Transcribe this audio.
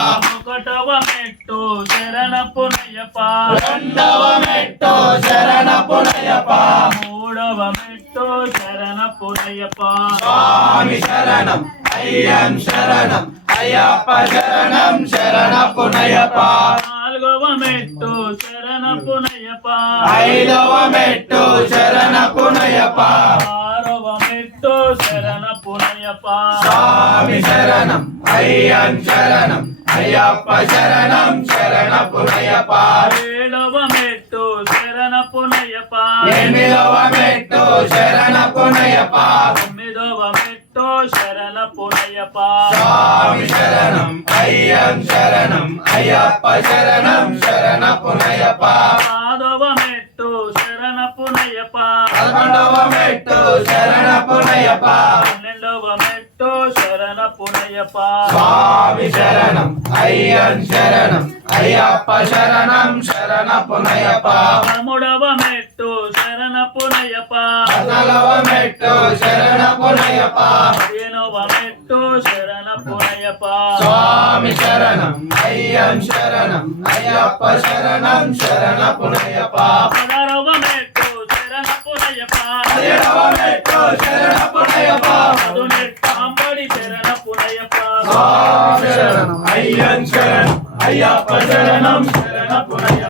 ఒకటవ మెట్టు శరణపునయ్యప్ప రెండవ మెట్టు శరణపునయ్యప్ప మూడవ మెట్టు శరణపునయ్యప్ప స్వామి శరణం అయ్యం శరణం అయ్యప్ప శరణం శరణపునయ్యప్ప నాలుగవ మెట్టు శరణపునయ్యప్ప ఐదవ మెట్టు శరణపునయ్యప్ప ఆరవ మెట్టు శరణపునయ్యప్ప స్వామి శరణం అయ్యం శరణం అయ్యప్ప శరణం శరణపునయ్యప్ప ఏడవ మెట్టు శరణపునయ్యప్ప ఎనిమిదవ మెట్టు శరణపునయ్యప్ప తొమ్మిదవ మెట్టు శరణపునయ్యప్ప స్వామి శరణం అయ్యం శరణం అయ్యప్ప శరణం శరణపునయ్యప్ప పదవ మెట్టు శరణపునయ్యప్ప 11వ మెట్టు శరణపునయ్యప్ప పన్నెండవ మెట్టు శరణపునయ్యప్ప స్వామి శరణం అయ్యం శరణం అయ్యప్ప శరణం శరణపునయ్యప్ప పదమూడవ మెట్టు శరణపునయ్యప్ప 14వ మెట్టు శరణపునయ్యప్ప 15వ మెట్టు శరణపునయ్యప్ప స్వామి శరణం అయ్యం శరణం అయ్యప్ప శరణం శరణపునయ్యప్ప 16వ మెట్టు శరణపునయ్యప్ప 17వ మెట్టు శరణపునయ్యప్ప 18 అంబడి శరణపునయ్యప్ప స్వామి శరణం అయ్యం శరణం అయ్యప్ప శరణం శరణపునయ్యప్ప